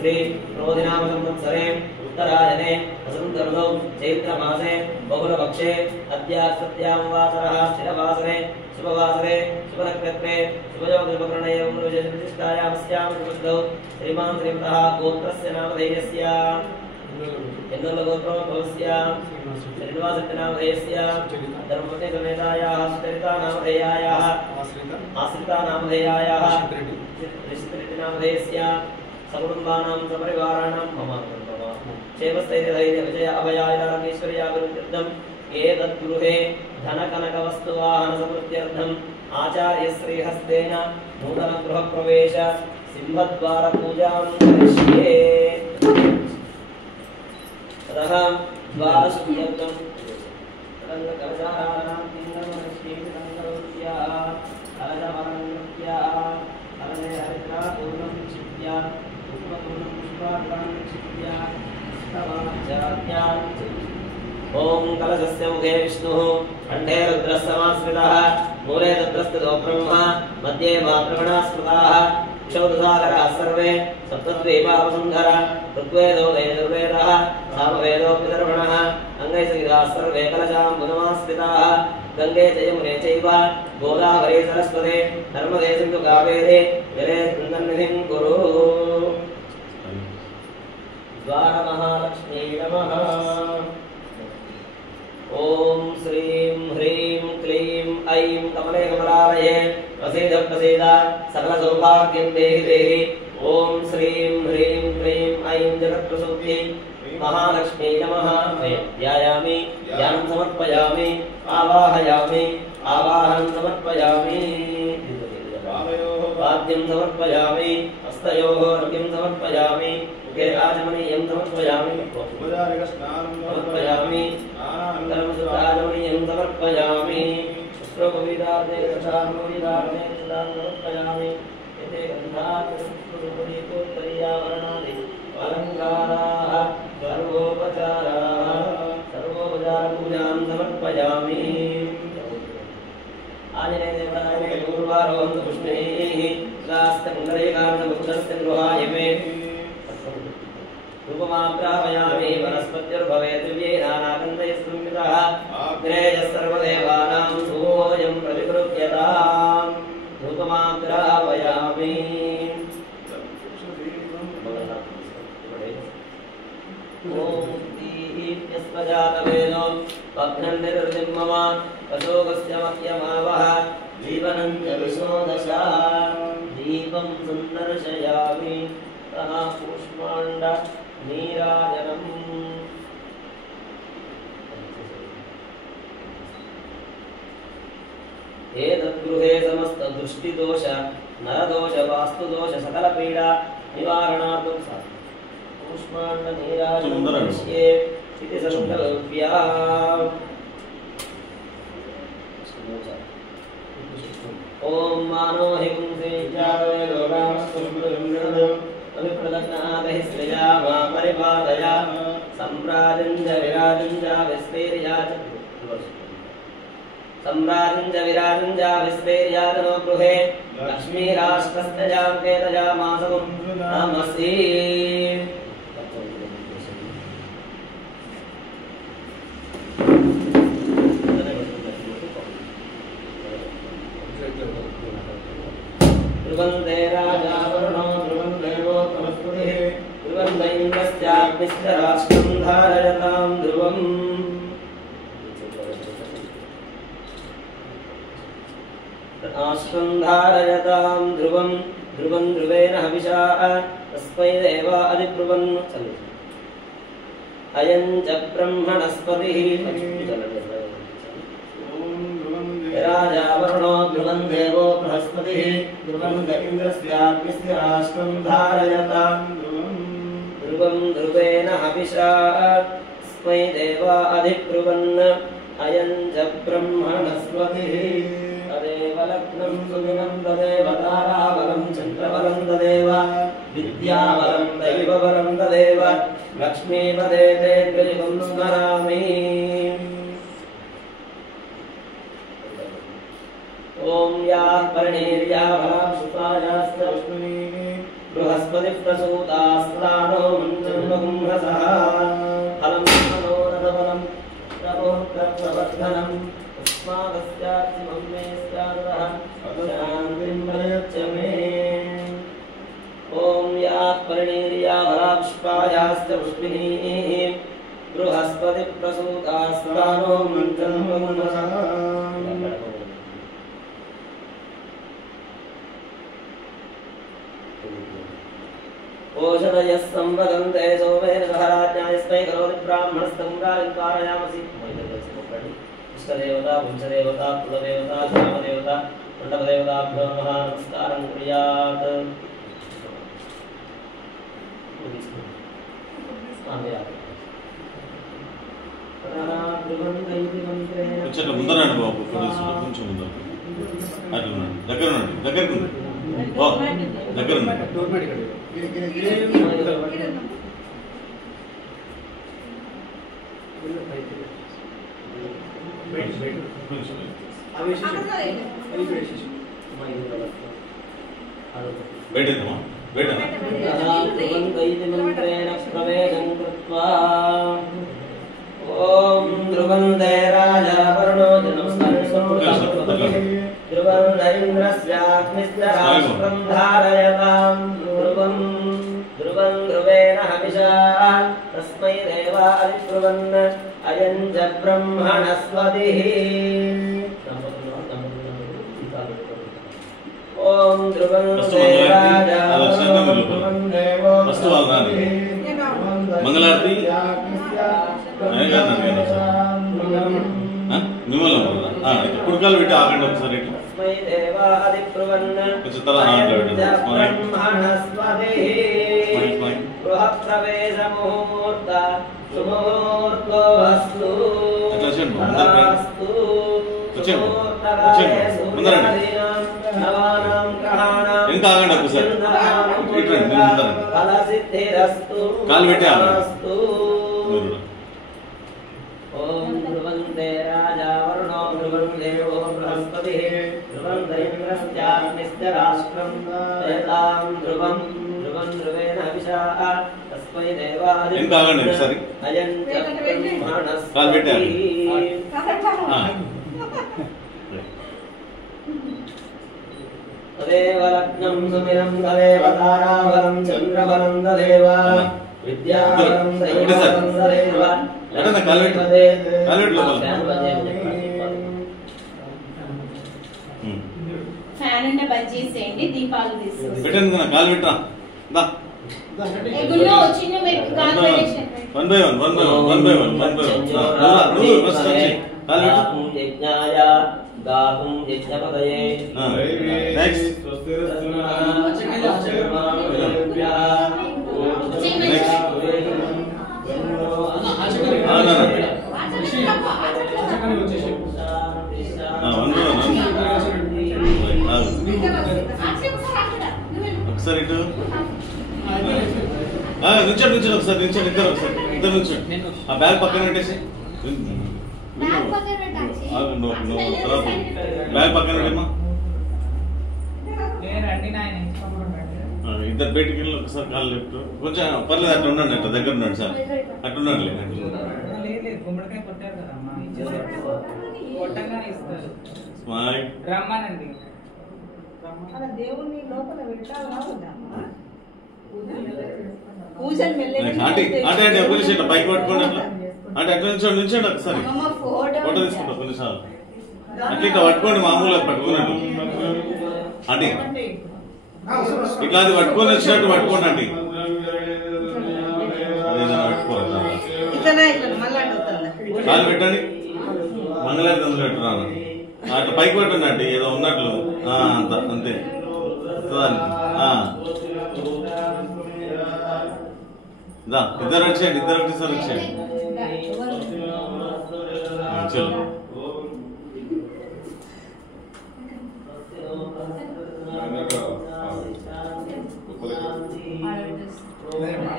श्री क्रोधिनाम संवत्सरे उत्तरायणे वसंत ऋतौ चैत्रमासे बहुलपक्षे अद्यास्त्यां वासरः स्थिरवासरे शुभवासरे शुभनक्षत्रे शुभयोगोपकरणयोः विशेषप्रतिष्ठायामस्यां शुभसिद्धौ श्रीमान् श्रीमतः गोत्रस्य नामधेयस्य यन्दोलगोत्रोद्भवस्य श्रीनिवासनामधेयस्य धर्मपत्नी समेतायाः सुचरितानामधेयायाः आश्रितानामधेयायाः ऋषितृनामधेयस्य सकुटुम्बानां सपरिवाराणां मम क्षेमस्थैर्यधैर्य विजय अभयायुरागीश्वर्याभिवृद्ध्यर्थम् एतद्गृहे धनकनकवस्तुवाहनसमृद्ध्यर्थम् आचार्यश्रीहस्तेन नूतनगृहप्रवेश सिंहद्वारपूजां करिष्ये। ततः द्वारशुद्ध्यर्थं कलशहाराणां पिङ्गलमनश्चेतनङ्गलवत्याः कलशवरङ्गत्याः कलशे हरिद्रापूर्णं क्षिप्त्या पुष्पपूर्णं पुष्पार्कान् क्षिप्त्या स्तवाचार्यान् ओम कलशस्य मुखे विष्णुः कंठे रुद्रः समाश्रितः मूले तत्रस्थितो ब्रह्मा मध्ये मातृगणाः स्मृताः क्षौदसागराः सर्वे सप्तद्वीपावसुन्धरा ऋग्वेदो यजुर्वेदः सामवेदोऽपितर्वणः अङ्गैसहिताः सर्वे कलशाम्बुनमास्थिताः गङ्गे च यमुने चैव गोदावरी सरस्वती नर्मदे सिन्धु कावेरी जले सन्निधिं कुरु। द्वारमहालक्ष्मी नमः। ओम श्रीं ह्रीं क्लीं ऐं कमले कमलालये प्रसीद प्रसीद सकल सौभाग्यं देहि देहि। ओम श्रीं ह्रीं क्लीं ऐं जगत्प्रसूति महालक्ष्मी नमः। ध्यायामि ध्यानं समर्पयामि आवाहयामि आवाहनं समर्पयामि वाद्यं समर्पयामि हस्तयोः अर्घ्यं समर्पयामि मुखे आचमनीयं समर्पयामि समर्पयामि आनन्दं समर्पयामि पुष्पविदार्थे दशामूलिदार्थे समर्पयामि एते गन्धात्मकोत्तरीयावरणादि अलङ्काराः सर्वोपचारपूजां समर्पयामि। आञ्जनेयदेवताय पूर्वारोहन्तु पुष्पैः शास्त्रकुण्डलीकान्तमुक्तस्य गृहाय मे रूपमाप्रापयामि वनस्पतिर्भवेत् दिव्यै नानागन्धैस्संयुतः अग्नेयः सर्वदेवानां सोऽयं प्रतिगृह्यताम् रूपमाप्रापयामि। ॐ दीप्यस्वजातवेदो भग्नन्निर्वृतिं मम अशोकस्य मह्यमावः जीवनं च विशोदशा दीपं सन्दर्शयामि तः कूष्माण्ड नीराजनम्। एतद्गृहे समस्त दृष्टिदोष नरदोष वास्तुदोष सकलपीडा निवारणार्थं कूष्माण्ड नीराजनं करिष्ये इति संकल्प्य ओम मानो हि पुंसे जावे लोकास्तुप्रदन्नादहि श्रिया मा परिपादय सम्राजञ्च विराजञ्च विस्फीर्याच सम्राजञ्च विराजञ्च विस्फीर्याजनो गृहे लक्ष्मीराष्ट्रस्तजां केतजामासं नमसि। ध्रुवन्ते राजा वरुणो ध्रुवं देवो तमस्पतिः ध्रुवं दैन्द्रश्चाग्निश्च राष्ट्रं धारयतां ध्रुवम्। राष्ट्रं धारयतां ध्रुवं ध्रुवं ध्रुवेण हविषा तस्मै देवा अधिब्रुवन् अयं च ब्रह्मणस्पतिः राजा वरुणो ध्रुवं देवो बृहस्पतिः ध्रुवं इन्द्रस्याग्निस्य राष्ट्रं धारयतां ध्रुवं ध्रुवेण हविषा तस्मै देवा अधिब्रुवन् अयं च ब्रह्मणस्पतिः तदेव लग्नं सुदिनं तदेव ताराबलं चन्द्रबलं तदेव विद्याबलं दैवबलं तदेव लक्ष्मीपदे ते त्रिगुं स्मरामि। ओम या परिणीर्या भला सुपायास्त विष्णुनी बृहस्पति प्रसूतास्तानो मञ्जन्मगुंहसः फलं मनोरथफलं प्रवर्धनं तस्मादस्यार्थिमं मे स्यादः शान्तिं प्रयच्छ मे ॐ यात् परिणीर्याभरापुष्पायाश्च पुष्पिणीः बृहस्पति प्रसूतास्तानो मञ्जन्मगुंहसः ओषधयः संवदन्ते सोमेन महाराज्ञायस्मै करोति ब्राह्मणस्तं राजं कारयामसि इष्टदेवता वंशदेवता कुलदेवता ग्रामदेवता मण्डपदेवताभ्यो नमः नमस्कारं कुर्यात् కొంచెం ముందరండి బాబు కొంచెం ముందర అట్లా దగ్గర దగ్గర దగ్గర బయటమ్మా బయట ఓం ధ్రువందే రాజా వరుణో ధ్రువందరింద్రస్యాగ్నిశ్చ రాష్ట్రం ధారయతాం ధ్రువం ధ్రువం ధ్రువేణ హవిషా తస్మై దేవాదిబ్రువన్ అయం చ బ్రహ్మణస్పతిః ఓం ధ్రువందే రాజా మంగళారతి మిమ్మల్ని కుడికాలు పెట్టి ఆగండి ఒకసారి కొంచెం తల ఇంకా ఆగండి ఒకసారి కాలు పెట్టి ఆగండి ఓం ధ్రువందే రాజా వరుణో ధ్రువం దేవో బృహస్పతిః ధ్రువందరింద్రస్యాగ్నిశ్చ రాష్ట్రం ధారయతాం ధ్రువం ధ్రువం ధ్రువేణ హవిషా తస్మై దేవాదిబ్రువన్ అయం చ బ్రహ్మణస్పతిః తదేవ లగ్నం సుమిరం తదేవ తారాబలం చంద్రబలం తదేవ విద్యాబలం దైవబలం తదేవ ఫ్యాన్ బంద్ చేసేయండి దీపాలు తీసుకుంటాం గాతుం యజ్ఞపదయే నెక్స్ట్ ఒకసారి ఇటు నుంచండి నుంచండి ఒకసారి నుంచండి ఇద్దరు ఒకసారి ఇద్దరు నుంచండి ఆ బ్యాగ్ పక్కన పెట్టేసి బ్యాగ్ పక్కన పెట్టమ్మా ఇద్దరు బయటికి వెళ్ళి ఒకసారి కాళ్ళు లేపు కొంచెం పర్లేదు అట్లా ఉండండి అట్లా దగ్గర ఉండండి సార్ అట్లా ఉండండి అంటే అంటే పోలీసు ఇట్లా పైకి పట్టుకోండి అట్లా అంటే అట్లా నుంచండి ఒకసారి ఫోటో తీసుకుంటా కొన్నిసార్లు అట్లా ఇట్లా పట్టుకోండి మామూలుగా పట్టుకున్నట్టు అంటే ఇట్లా అది పట్టుకొని వచ్చినట్టు పట్టుకోండి అండి అదేనా పట్టుకోవాలి కాలు పెట్టండి మంగళారతి అందులో పెట్టున్నాను అట్లా పైకి పెట్టండి అంటే ఏదో ఉన్నట్లు అంత అంతే ఇద్దరు వచ్చేయండి ఇద్దరు ఒకటేసారి వచ్చేయండి చలో